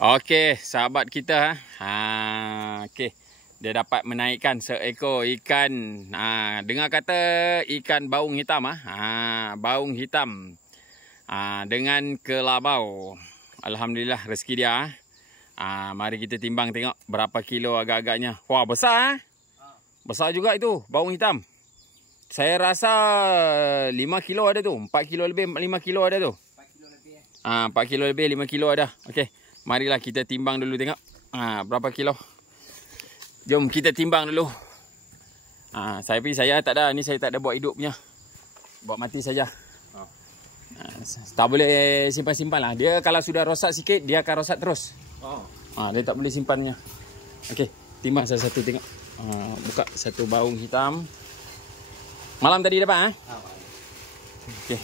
Okey, sahabat kita okey. Dia dapat menaikkan seekor ikan. Dengar kata ikan baung hitam baung hitam. Dengan kelabau. Alhamdulillah rezeki dia. Mari kita timbang tengok berapa kilo agak-agaknya. Wah, besar Besar juga itu baung hitam. Saya rasa 5 kilo ada tu. 4 kilo lebih, 5 kilo ada tu. 4 kilo lebih 4 kilo lebih, 5 kilo ada. Okey. Marilah kita timbang dulu tengok. Berapa kilo. Jom kita timbang dulu. Saya tak ada. Ni saya tak ada buat hidup punya. Buat mati saja. Tak boleh simpan-simpan lah. Dia kalau sudah rosak sikit, dia akan rosak terus. Dia tak boleh simpannya. Okey. Timbang satu-satu tengok. Buka satu baung hitam. Malam tadi dapat Okey.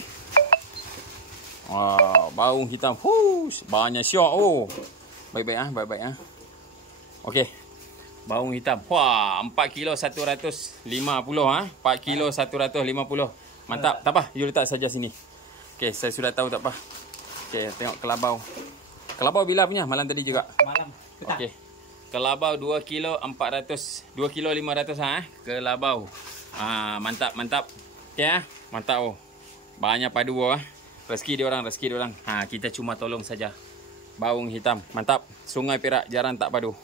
Baung hitam. Banyak syok. Baik-baik baik-baik Okey. Baung hitam. Wah, 4 kilo 150 4 kilo 150. Mantap. Tak apa, you letak saja sini. Okey, saya sudah tahu tak apa. Okey, tengok kelabau. Kelabau bila punya? Malam tadi juga. malam. Okey. Kelabau 2 kilo 400. 2 kilo 500 kelabau. Mantap. Okey mantap Banyak padu Rezeki dia orang. Kita cuma tolong saja. Baung hitam. Mantap. Sungai Perak jarang tak padu.